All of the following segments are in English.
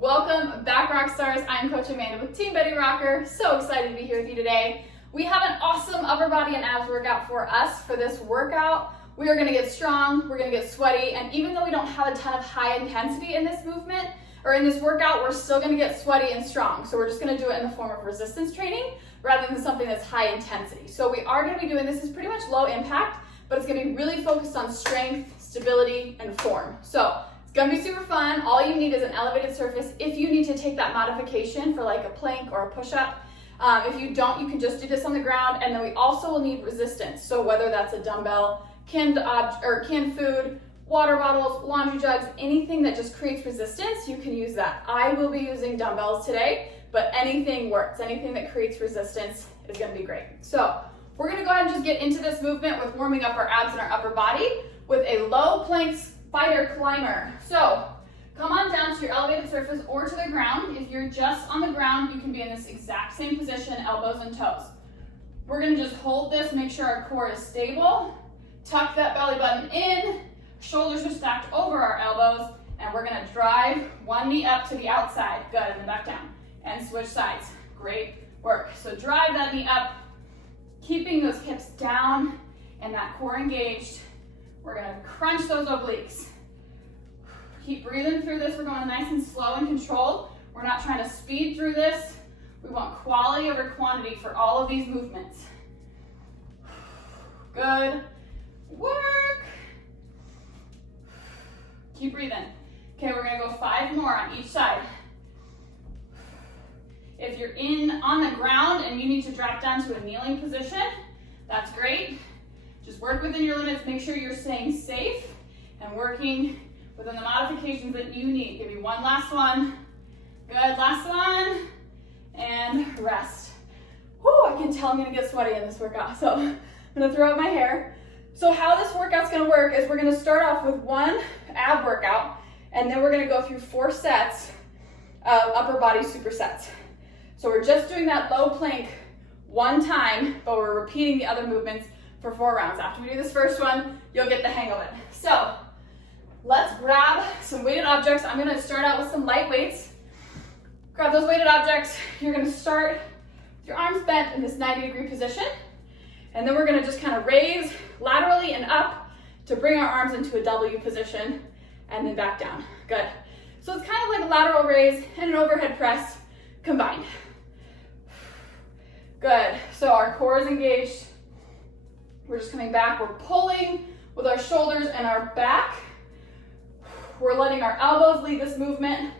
Welcome back, Rockstars. I'm Coach Amanda with Team Betty Rocker. So excited to be here with you today. We have an awesome upper body and abs workout for us for this workout. We are gonna get strong, we're gonna get sweaty, and even though we don't have a ton of high intensity in this movement, or in this workout, we're still gonna get sweaty and strong. So we're just gonna do it in the form of resistance training rather than something that's high intensity. So we are gonna be doing this as pretty much low impact, but it's gonna be really focused on strength, stability, and form. So it's gonna be super fun. All you need is an elevated surface if you need to take that modification for like a plank or a push-up. If you don't, you can just do this on the ground, and then we also will need resistance. So whether that's a dumbbell, canned food, water bottles, laundry jugs, anything that just creates resistance, you can use that. I will be using dumbbells today, but anything works. Anything that creates resistance is gonna be great. So we're gonna go ahead and just get into this movement with warming up our abs and our upper body with a low plank spider climber. So come on down to your elevated surface or to the ground. If you're just on the ground, you can be in this exact same position, elbows and toes. We're gonna just hold this, make sure our core is stable, tuck that belly button in, shoulders are stacked over our elbows, and we're gonna drive one knee up to the outside. Good, and then back down. And switch sides. Great work. So drive that knee up, keeping those hips down and that core engaged. We're gonna crunch those obliques. Keep breathing through this. We're going nice and slow and controlled. We're not trying to speed through this. We want quality over quantity for all of these movements. Good work. Keep breathing. Okay, we're gonna go 5 more on each side. If you're on the ground and you need to drop down to a kneeling position, that's great. Just work within your limits. Make sure you're staying safe and working within the modifications that you need. Give me one last one. Good, last one. And rest. Whew, I can tell I'm gonna get sweaty in this workout, so I'm gonna throw out my hair. So how this workout's gonna work is we're gonna start off with one ab workout, and then we're gonna go through 4 sets of upper body supersets. So we're just doing that low plank one time, but we're repeating the other movements for 4 rounds. After we do this first one, you'll get the hang of it. So let's grab some weighted objects. I'm gonna start out with some light weights. Grab those weighted objects. You're gonna start with your arms bent in this 90-degree position. And then we're gonna just kind of raise laterally and up to bring our arms into a W position and then back down. Good. So it's kind of like a lateral raise and an overhead press combined. Good. So our core is engaged. We're just coming back. We're pulling with our shoulders and our back. We're letting our elbows lead this movement,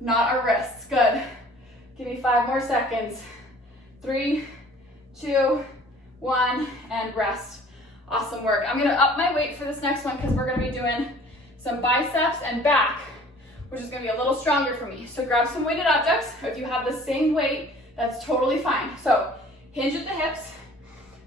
not our wrists. Good. Give me 5 more seconds. 3, 2, 1, and rest. Awesome work. I'm gonna up my weight for this next one because we're gonna be doing some biceps and back, which is gonna be a little stronger for me. So grab some weighted objects. If you have the same weight, that's totally fine. So hinge at the hips.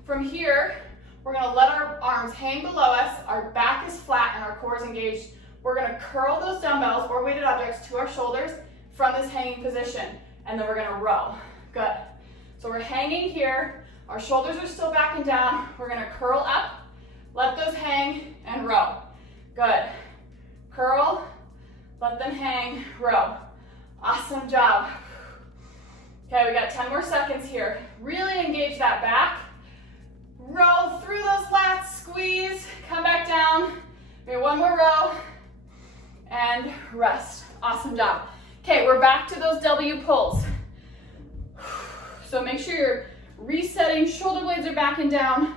From here, we're gonna let our arms hang below us. Our back is flat and our core is engaged. We're gonna curl those dumbbells or weighted objects to our shoulders from this hanging position, and then we're gonna row. Good. So we're hanging here. Our shoulders are still back and down. We're gonna curl up, let those hang, and row. Good. Curl, let them hang, row. Awesome job. Okay, we got 10 more seconds here. Really engage that back. Row through those lats, squeeze, come back down. Maybe one more row, and rest. Awesome job. Okay, we're back to those W pulls. So make sure you're resetting, shoulder blades are back and down,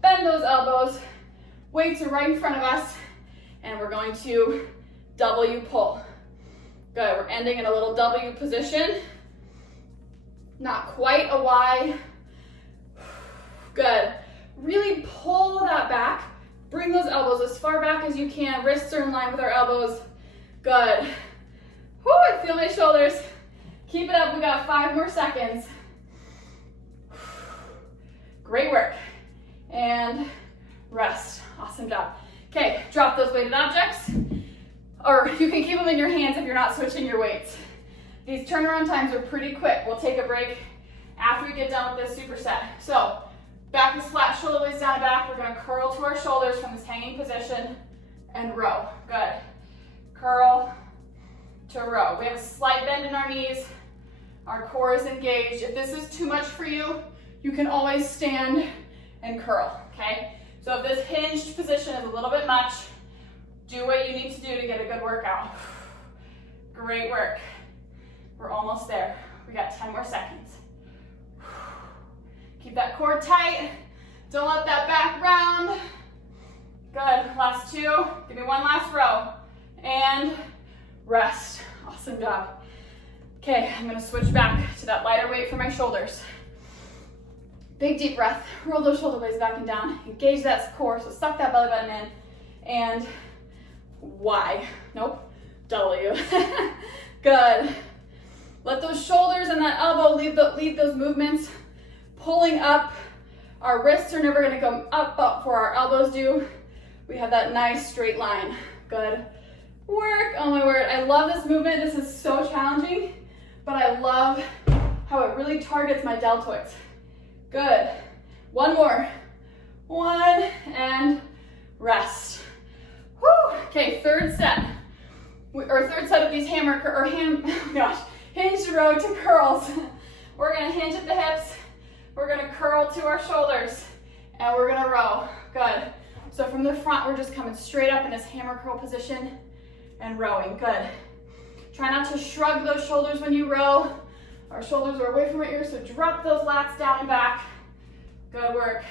bend those elbows, weights are right in front of us, and we're going to W pull. Good, we're ending in a little W position. Not quite a Y. Good. Really pull that back. Bring those elbows as far back as you can. Wrists are in line with our elbows. Good. Whoo, I feel my shoulders. Keep it up, we got 5 more seconds. Great work. And rest. Awesome job. Okay, drop those weighted objects. Or you can keep them in your hands if you're not switching your weights. These turnaround times are pretty quick. We'll take a break after we get done with this superset. So back is flat, shoulder blades down and back. We're gonna curl to our shoulders from this hanging position and row. Good. Curl to row. We have a slight bend in our knees. Our core is engaged. If this is too much for you, you can always stand and curl, okay? So if this hinged position is a little bit much, do what you need to do to get a good workout. Great work. We're almost there. We got 10 more seconds. Keep that core tight. Don't let that back round. Good, last two. Give me one last row. And rest. Awesome job. Okay, I'm gonna switch back to that lighter weight for my shoulders. Big deep breath. Roll those shoulder blades back and down. Engage that core, so suck that belly button in. And Y. Nope. W. Good. Let those shoulders and that elbow lead those movements. Pulling up. Our wrists are never gonna go up before our elbows do. We have that nice straight line. Good work. Oh my word. I love this movement. This is so challenging, but I love how it really targets my deltoids. Good. One more. One and rest. Whew. Okay, third set. Third set of these hinged row to curls. We're gonna hinge at the hips. We're gonna curl to our shoulders and we're gonna row. Good. So from the front, we're just coming straight up in this hammer curl position and rowing. Good. Try not to shrug those shoulders when you row. Our shoulders are away from our ears, so drop those lats down and back. Good work.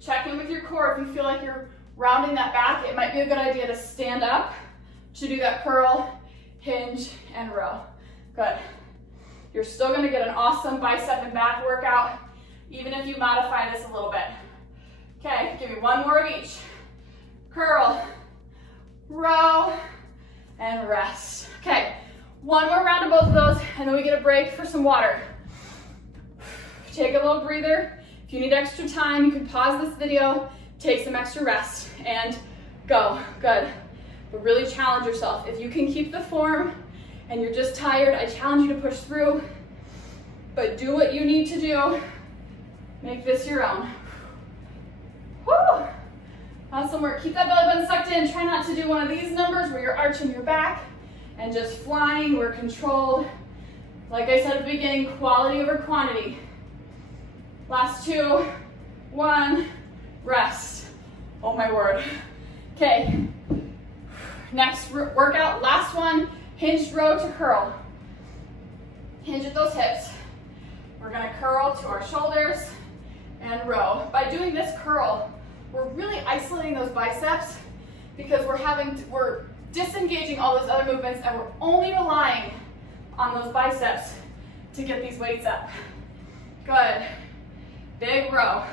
Check in with your core. If you feel like you're rounding that back, it might be a good idea to stand up to do that curl, hinge, and row. Good. You're still gonna get an awesome bicep and back workout, even if you modify this a little bit. Okay, give me one more of each. Curl, row, and rest. Okay, one more round of both of those, and then we get a break for some water. Take a little breather. If you need extra time, you can pause this video, take some extra rest, and go. Good. But really challenge yourself. If you can keep the form and you're just tired, I challenge you to push through, but do what you need to do. Make this your own. Woo! Awesome work. Keep that belly button sucked in. Try not to do one of these numbers where you're arching your back and just flying. We're controlled. Like I said at the beginning, quality over quantity. Last two, one, rest. Oh my word. Okay. Next workout, last one, hinged row to curl. Hinge at those hips. We're gonna curl to our shoulders and row. By doing this curl, we're really isolating those biceps because we're disengaging all those other movements and we're only relying on those biceps to get these weights up. Good. Big row.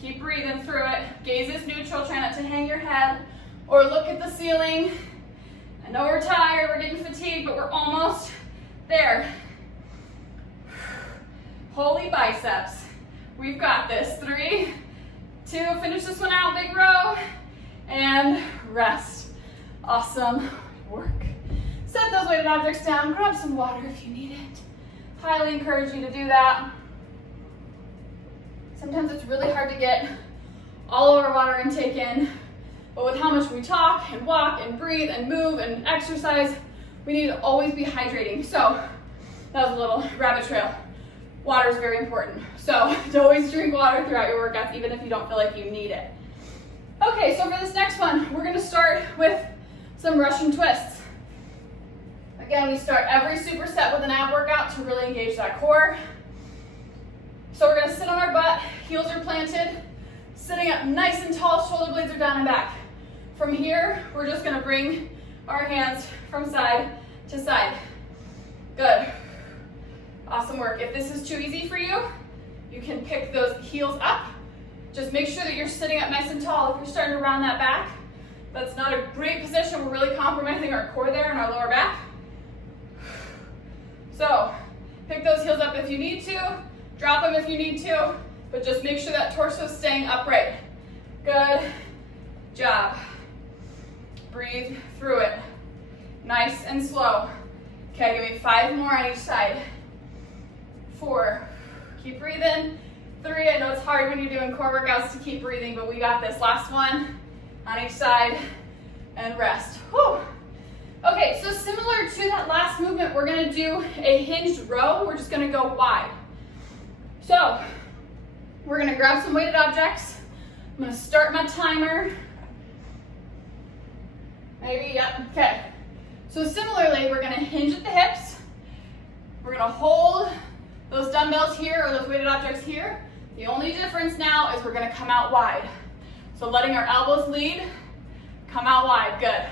Keep breathing through it. Gaze is neutral. Try not to hang your head or look at the ceiling. I know we're tired, we're getting fatigued, but we're almost there. Holy biceps. We've got this. 3, 2, finish this one out, big row, and rest. Awesome work. Set those weighted objects down, grab some water if you need it. Highly encourage you to do that. Sometimes it's really hard to get all of our water intake in, but with how much we talk and walk and breathe and move and exercise, we need to always be hydrating. So that was a little rabbit trail. Water is very important. So to always drink water throughout your workouts, even if you don't feel like you need it. Okay, so for this next one, we're gonna start with some Russian twists. Again, we start every superset with an ab workout to really engage that core. So we're gonna sit on our butt, heels are planted, sitting up nice and tall, shoulder blades are down and back. From here, we're just gonna bring our hands from side to side. Good. Awesome work. If this is too easy for you, you can pick those heels up. Just make sure that you're sitting up nice and tall. If you're starting to round that back, that's not a great position. We're really compromising our core there and our lower back. So pick those heels up if you need to, drop them if you need to, but just make sure that torso is staying upright. Good job. Breathe through it. Nice and slow. Okay, give me 5 more on each side. 4, keep breathing. 3, I know it's hard when you're doing core workouts to keep breathing, but we got this. Last one on each side. and rest. Whew. Okay, so similar to that last movement, we're gonna do a hinged row. We're just gonna go wide. So we're gonna grab some weighted objects. I'm gonna start my timer. Maybe, yep, okay. So similarly, we're gonna hinge at the hips. We're gonna hold those dumbbells here or those weighted objects here. The only difference now is we're gonna come out wide. So letting our elbows lead, come out wide, good.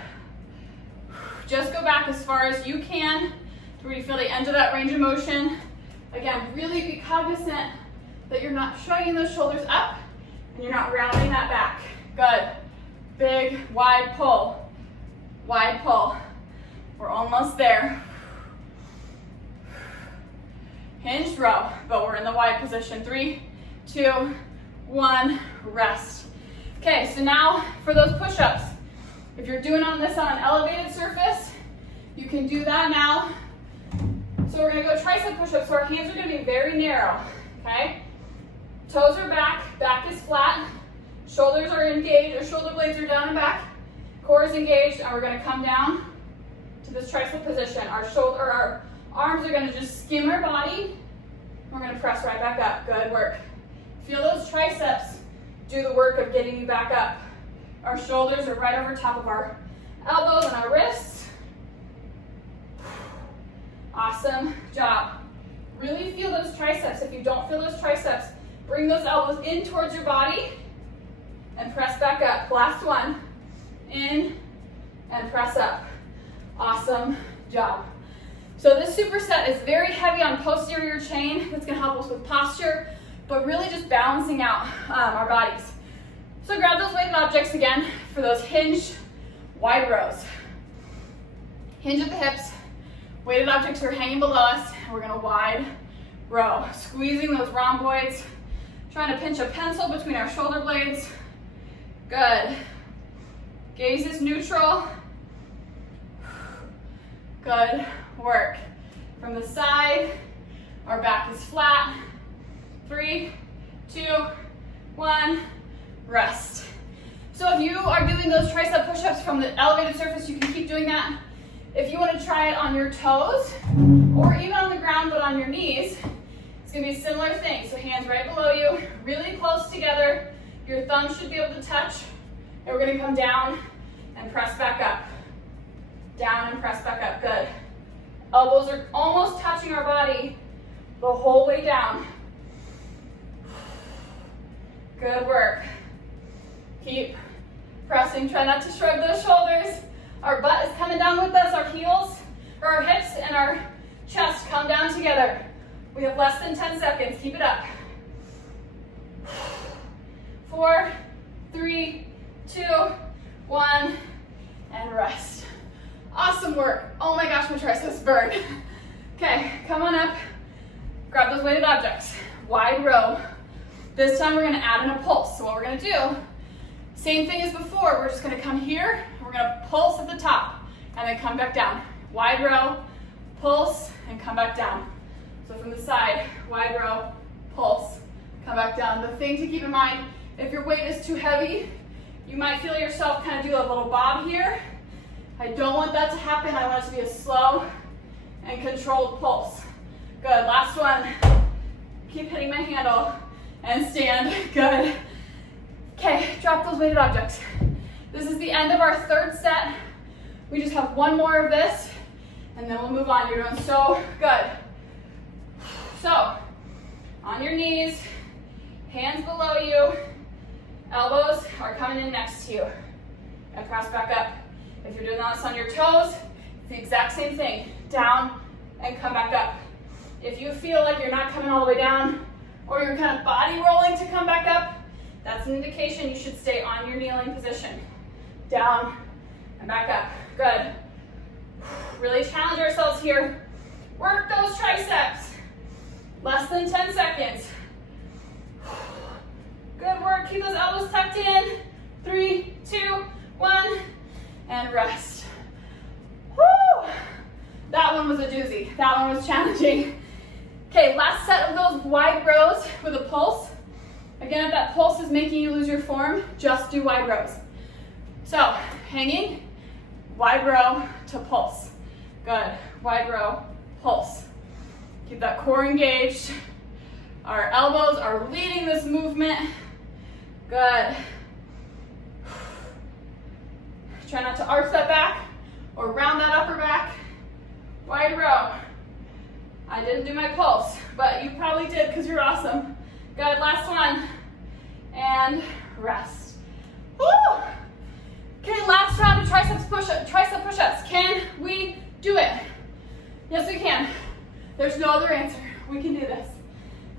Just go back as far as you can to where you feel the end of that range of motion. Again, really be cognizant that you're not shrugging those shoulders up and you're not rounding that back. Good. Big, wide pull. Wide pull. We're almost there. Hinged row, but we're in the wide position. 3, 2, 1, rest. Okay, so now for those push-ups. If you're doing this on an elevated surface, you can do that now. So we're gonna go tricep push-ups, so our hands are gonna be very narrow, okay? Toes are back, back is flat, shoulders are engaged, or shoulder blades are down and back, core is engaged, and we're gonna come down to this tricep position. Our arms are gonna just skim our body. We're gonna press right back up, good work. Feel those triceps do the work of getting you back up. Our shoulders are right over top of our elbows and our wrists. Awesome job. Really feel those triceps. If you don't feel those triceps, bring those elbows in towards your body and press back up. Last one. In and press up. Awesome job. So this superset is very heavy on posterior chain. That's gonna help us with posture, but really just balancing out our bodies. So grab those weighted objects again for those hinged wide rows. Hinge at the hips, weighted objects are hanging below us, and we're gonna wide row. Squeezing those rhomboids, trying to pinch a pencil between our shoulder blades. Good. Gaze is neutral. Good work. From the side, our back is flat. 3, 2, 1, rest. So if you are doing those tricep push-ups from the elevated surface, you can keep doing that. If you want to try it on your toes, or even on the ground, but on your knees, it's gonna be a similar thing. So hands right below you, really close together. Your thumbs should be able to touch, and we're gonna come down and press back up. Down and press back up, good. Elbows are almost touching our body the whole way down. Good work. Keep pressing, try not to shrug those shoulders. Our butt is coming down with us, our heels, or our hips and our chest come down together. We have less than 10 seconds, keep it up. 4, 3, 2, 1, and rest. Awesome work. Oh my gosh, my triceps burn. Okay, come on up, grab those weighted objects. Wide row. This time we're gonna add in a pulse. So what we're gonna do, same thing as before, we're just gonna come here, we're gonna pulse at the top, and then come back down. Wide row, pulse, and come back down. So from the side, wide row, pulse, come back down. The thing to keep in mind, if your weight is too heavy, you might feel yourself kind of do a little bob here. I don't want that to happen. I want it to be a slow and controlled pulse. Good, last one. Keep hitting my handle and stand, good. Okay, drop those weighted objects. This is the end of our third set. We just have one more of this, and then we'll move on. You're doing so good. So, on your knees, hands below you, elbows are coming in next to you. And press back up. If you're doing this on your toes, it's the exact same thing. Down and come back up. If you feel like you're not coming all the way down, or you're kind of body rolling to come back up, that's an indication you should stay on your kneeling position. Down and back up. Good. Really challenge ourselves here. Work those triceps. Less than 10 seconds. Good work. Keep those elbows tucked in. 3, 2, 1, and rest. Woo! That one was a doozy. That one was challenging. Okay, last set of those wide rows with a pulse. Again, if that pulse is making you lose your form, just do wide rows. So, hanging, Wide row to pulse. Good. Wide row, pulse. Keep that core engaged. Our elbows are leading this movement. Good. Try not to arch that back or round that upper back. Wide row. I didn't do my pulse, but you probably did because you're awesome. Good, last one. And rest. Woo! Okay, last round of tricep push-ups. Can we do it? Yes, we can. There's no other answer. We can do this.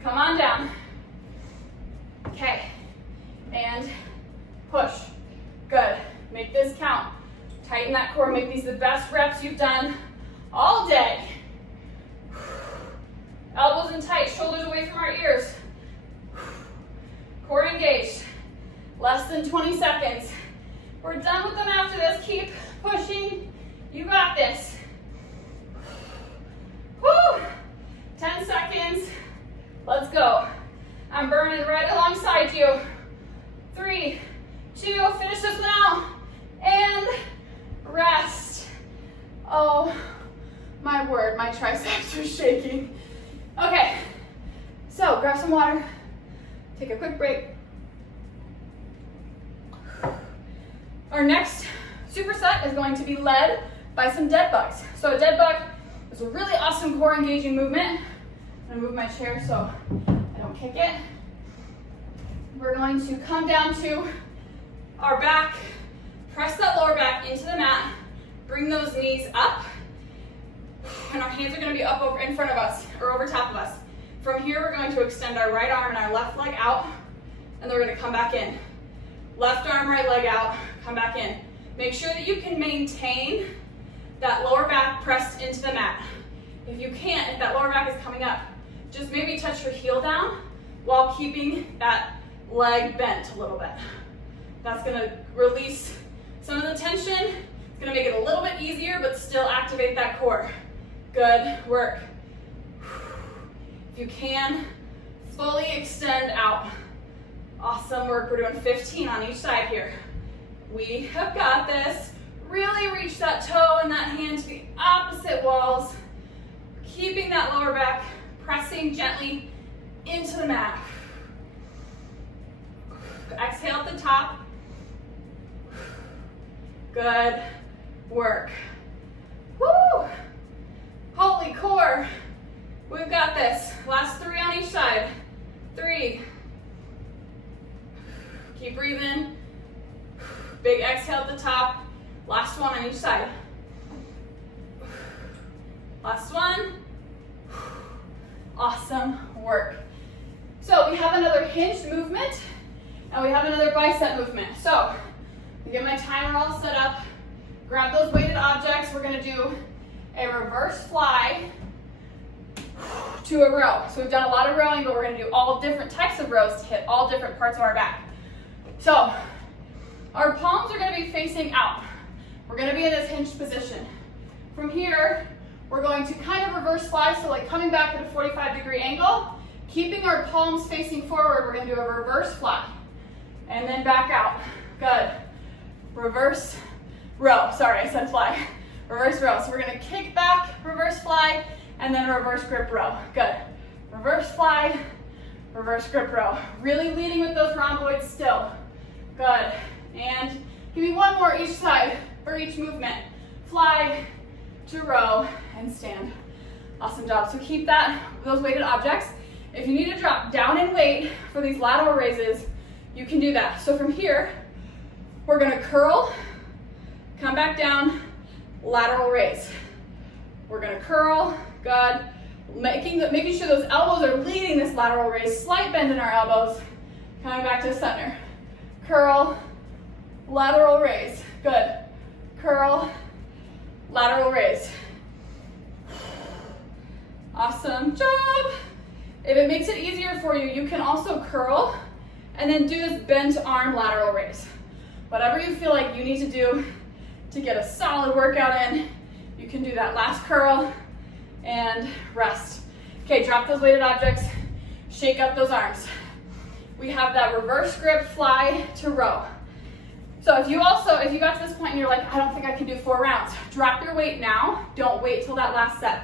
Come on down. Okay, and push. Good. Make this count. Tighten that core. Make these the best reps you've done all day. Elbows in tight, shoulders away from our ears. Core engaged. Less than 20 seconds. We're done with them after this. Keep pushing. You got this. Woo! 10 seconds. Let's go. I'm burning right alongside you. 3, 2, finish this one out. And rest. Oh my word, my triceps are shaking. Okay, so grab some water, take a quick break. Our next superset is going to be led by some dead bugs. So a dead bug is a really awesome core engaging movement. I'm gonna move my chair so I don't kick it. We're going to come down to our back, press that lower back into the mat, bring those knees up, and our hands are going to be up over in front of us or over top of us. From here, we're going to extend our right arm and our left leg out, and then we're going to come back in. Left arm, right leg out, come back in. Make sure that you can maintain that lower back pressed into the mat. If you can't, if that lower back is coming up, just maybe touch your heel down while keeping that leg bent a little bit. That's going to release some of the tension. It's going to make it a little bit easier, but still activate that core. Good work. If you can, fully extend out. Awesome work. We're doing 15 on each side here. We have got this. Really reach that toe and that hand to the opposite walls. Keeping that lower back, pressing gently into the mat. Exhale at the top. Good work. Woo! Holy core. We've got this. Last 3 on each side. 3. Keep breathing. Big exhale at the top. Last one on each side. Last one. Awesome work. So we have another hinged movement and we have another bicep movement. So get my timer all set up. Grab those weighted objects. We're going to do a reverse fly to a row. So we've done a lot of rowing, but we're going to do all different types of rows to hit all different parts of our back. So our palms are going to be facing out. We're going to be in this hinged position. From here, we're going to kind of reverse fly, so like coming back at a 45-degree angle, keeping our palms facing forward. We're going to do a reverse fly and then back out. Good. Reverse row. Sorry, I said fly. Reverse row. So we're going to kick back, reverse fly, and then reverse grip row. Good. Reverse fly, reverse grip row. Really leading with those rhomboids still. Good. And give me one more each side for each movement. Fly to row and stand. Awesome job. So keep those weighted objects. If you need to drop down in weight for these lateral raises, you can do that. So from here, we're going to curl, come back down, lateral raise. We're going to curl, good. Making sure those elbows are leading this lateral raise. Slight bend in our elbows. Coming back to center. Curl, lateral raise. Good. Curl, lateral raise. Awesome job. If it makes it easier for you, you can also curl and then do this bent arm lateral raise. Whatever you feel like you need to do to get a solid workout in, you can do that. Last curl and rest. Okay, drop those weighted objects, shake up those arms. We have that reverse grip fly to row. So if you got to this point and you're like, I don't think I can do 4 rounds, drop your weight now. Don't wait till that last set.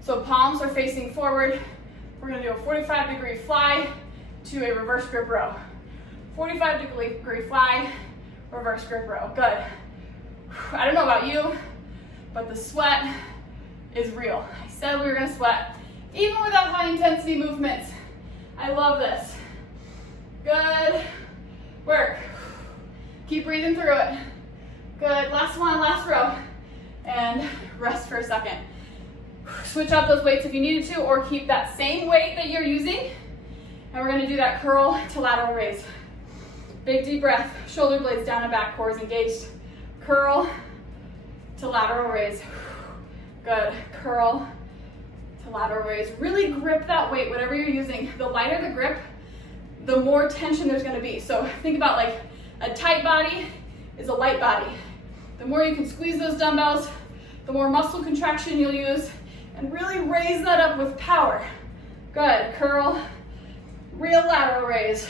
So palms are facing forward. We're gonna do a 45-degree fly to a reverse grip row. 45-degree fly, reverse grip row. Good. I don't know about you, but the sweat is real. I said we were gonna sweat, even without high intensity movements. I love this. Good work. Keep breathing through it. Good, last one, last row. And rest for a second. Switch out those weights if you needed to, or keep that same weight that you're using. And we're gonna do that curl to lateral raise. Big deep breath, shoulder blades down and back, core is engaged. Curl to lateral raise. Good, curl to lateral raise. Really grip that weight, whatever you're using. The lighter the grip, the more tension there's gonna be. So think about like a tight body is a light body. The more you can squeeze those dumbbells, the more muscle contraction you'll use, and really raise that up with power. Good, curl, real lateral raise.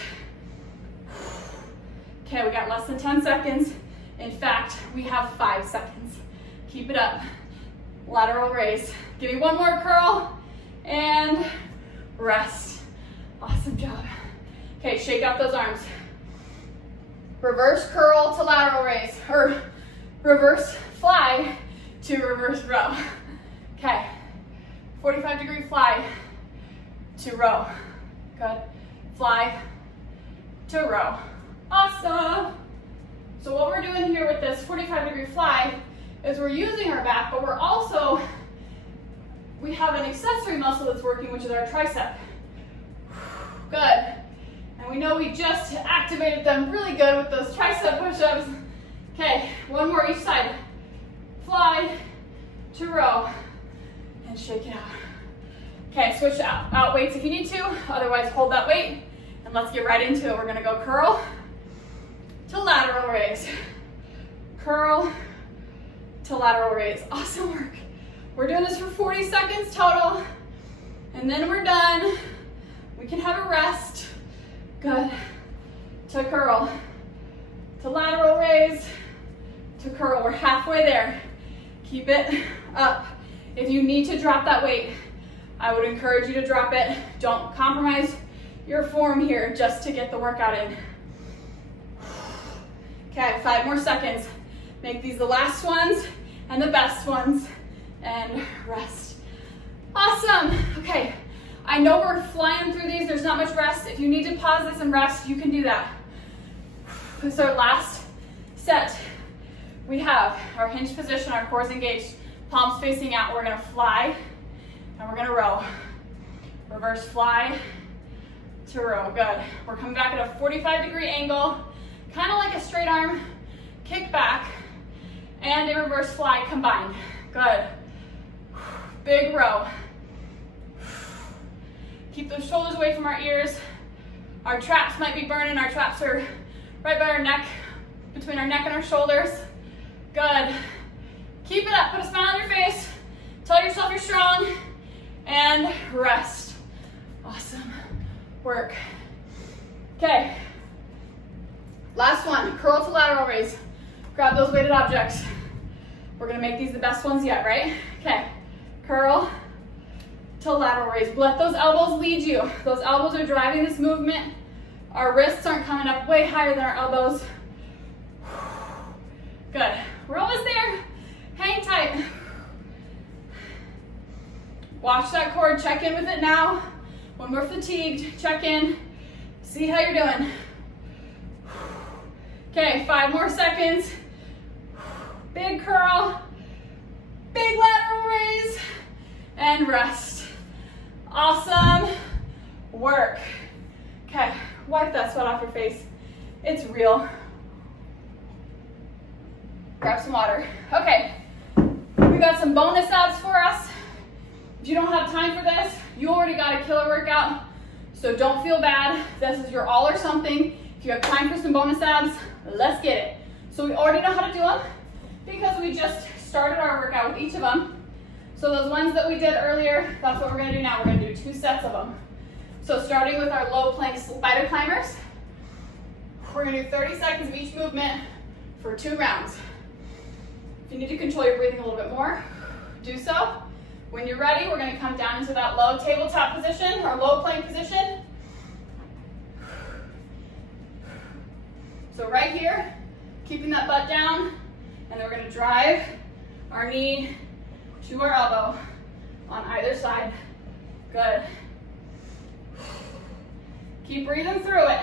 Okay, we got less than 10 seconds. In fact, we have 5 seconds. Keep it up. Lateral raise. Give me one more curl and rest. Awesome job. Okay, shake out those arms. Reverse curl to lateral raise, or reverse fly to reverse row. Okay, 45-degree fly to row. Good. Fly to row. Awesome. So what we're doing here with this 45-degree fly is we're using our back, but we have an accessory muscle that's working, which is our tricep. Good. And we know we just activated them really good with those tricep push-ups. Okay, one more each side. Fly to row and shake it out. Okay, switch out weights if you need to, otherwise hold that weight and let's get right into it. We're gonna go curl to lateral raise. Curl to lateral raise. Awesome work. We're doing this for 40 seconds total, and then we're done. We can have a rest. Good. To curl, to lateral raise, to curl. We're halfway there. Keep it up. If you need to drop that weight, I would encourage you to drop it. Don't compromise your form here just to get the workout in. Okay, 5 more seconds. Make these the last ones and the best ones, and rest. Awesome. Okay, I know we're flying through these. There's not much rest. If you need to pause this and rest, you can do that. This is our last set. We have our hinged position, our core is engaged, palms facing out. We're gonna fly and we're gonna row. Reverse fly to row. Good. We're coming back at a 45-degree angle, kind of like a straight arm kick back and a reverse fly combined. Good. Big row. Keep those shoulders away from our ears. Our traps might be burning. Our traps are right by our neck, between our neck and our shoulders. Good. Keep it up. Put a smile on your face. Tell yourself you're strong. And rest. Awesome work. Okay. Last one. Curl to lateral raise. Grab those weighted objects. We're going to make these the best ones yet, right? Okay. Curl to lateral raise. Let those elbows lead you. Those elbows are driving this movement. Our wrists aren't coming up way higher than our elbows. Good. We're almost there. Hang tight. Watch that core. Check in with it now. When we're fatigued, check in. See how you're doing. Okay, 5 more seconds. Big curl. Big lateral raise. And rest. Awesome work. Okay, wipe that sweat off your face. It's real. Grab some water. Okay, we got some bonus abs for us. If you don't have time for this, you already got a killer workout, so don't feel bad. This is your all or something. If you have time for some bonus abs, let's get it. So we already know how to do them because we just started our workout with each of them. So those ones that we did earlier, that's what we're gonna do now. We're gonna do 2 sets of them. So starting with our low plank spider climbers, we're gonna do 30 seconds of each movement. for 2 rounds. If you need to control your breathing a little bit more, do so. When you're ready, we're going to come down into that low tabletop position or low plank position. So right here, keeping that butt down, and then we're going to drive our knee to our elbow on either side. Good. Keep breathing through it.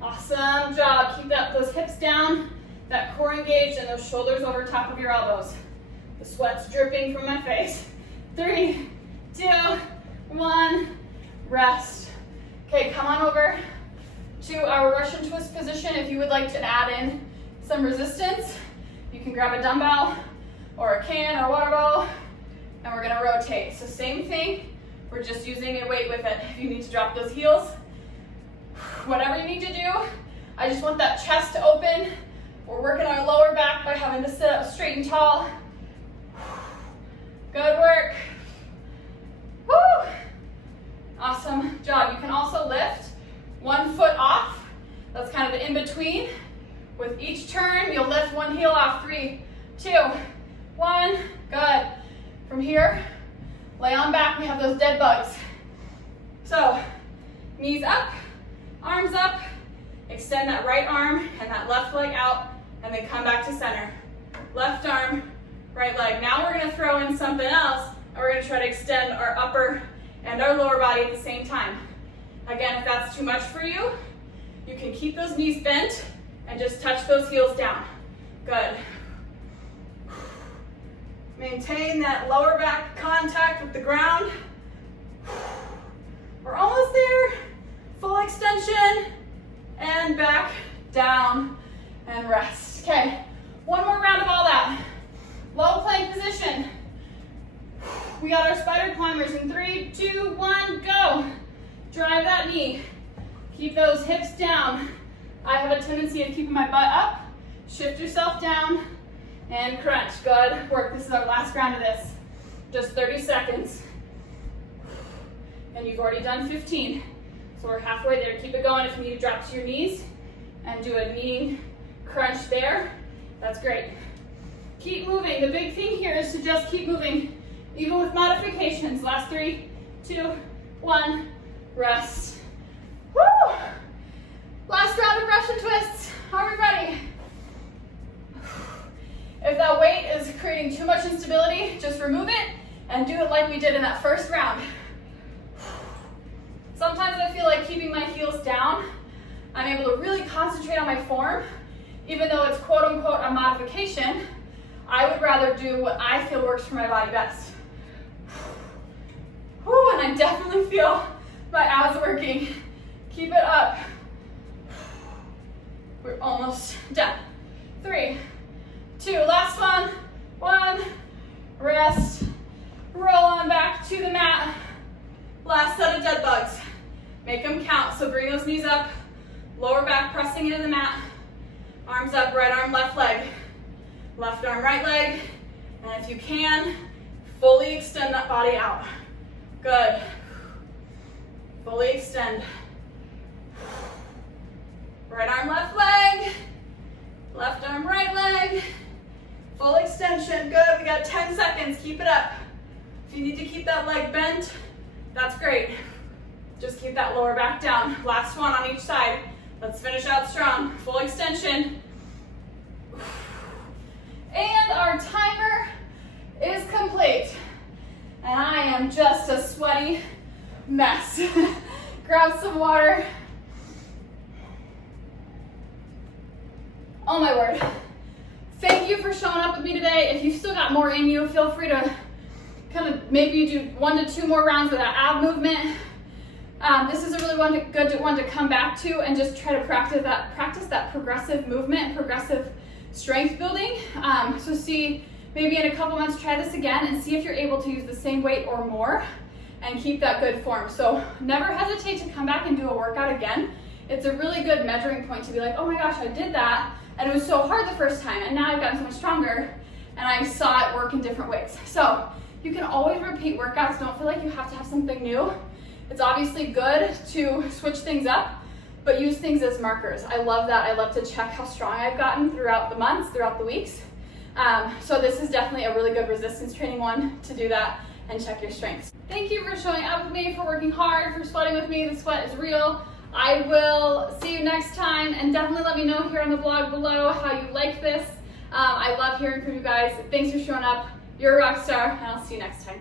Awesome job. Keep those hips down, that core engaged, and those shoulders over top of your elbows. The sweat's dripping from my face. 3, 2, 1, rest. Okay, come on over to our Russian twist position. If you would like to add in some resistance, you can grab a dumbbell or a can or a water bottle, and we're gonna rotate. So same thing, we're just using a weight with it. If you need to drop those heels, whatever you need to do, I just want that chest to open. We're working our lower back by having to sit up straight and tall. Good work. Woo! Awesome job. You can also lift 1 foot off. That's kind of the in-between. With each turn, you'll lift 1 heel off. 3, 2, 1. Good. From here, lay on back. We have those dead bugs. So, knees up, arms up. Extend that right arm and that left leg out, and then come back to center. Left arm, right leg. Now we're going to throw in something else, and we're going to try to extend our upper and our lower body at the same time. Again, if that's too much for you, you can keep those knees bent and just touch those heels down. Good. Maintain that lower back contact with the ground. We're almost there. Full extension and back down and rest. Okay, 1 more round of all that. Low plank position. We got our spider climbers in 3, 2, 1, go. Drive that knee. Keep those hips down. I have a tendency of keeping my butt up. Shift yourself down and crunch. Good work. This is our last round of this. Just 30 seconds. And you've already done 15. So we're halfway there. Keep it going. If you need to drop to your knees and do a kneeing crunch there, that's great. Keep moving. The big thing here is to just keep moving, even with modifications. Last 3, 2, 1, rest. Woo! Last round of Russian twists. Are we ready? If that weight is creating too much instability, just remove it and do it like we did in that first round. Sometimes I feel like keeping my heels down, I'm able to really concentrate on my form. Even though it's quote unquote a modification, I would rather do what I feel works for my body best. Whew, and I definitely feel my abs working. Keep it up. We're almost done. 3, 2, last one. 1, rest. Roll on back to the mat. Last set of dead bugs. Make them count. So bring those knees up, lower back pressing into the mat. Arms up, right arm, left leg. Left arm, right leg. And if you can, fully extend that body out. Good. Fully extend. Right arm, left leg. Left arm, right leg. Full extension. Good. We got 10 seconds. Keep it up. If you need to keep that leg bent, that's great. Just keep that lower back down. Last one on each side. Let's finish out strong. Full extension. And our timer is complete. And I am just a sweaty mess. Grab some water. Oh my word. Thank you for showing up with me today. If you've still got more in you, feel free to kind of maybe do 1 to 2 more rounds of that ab movement. This is a really good one to come back to and just try to practice that progressive movement, progressive strength building. So see, maybe in a couple months, try this again and see if you're able to use the same weight or more and keep that good form. So never hesitate to come back and do a workout again. It's a really good measuring point to be like, oh my gosh, I did that and it was so hard the first time and now I've gotten so much stronger and I saw it work in different ways. So you can always repeat workouts. Don't feel like you have to have something new. It's obviously good to switch things up, but use things as markers. I love that. I love to check how strong I've gotten throughout the months, throughout the weeks. So this is definitely a really good resistance training one to do that and check your strengths. Thank you for showing up with me, for working hard, for sweating with me. The sweat is real. I will see you next time, and definitely let me know here on the blog below how you like this. I love hearing from you guys. Thanks for showing up. You're a rock star, and I'll see you next time.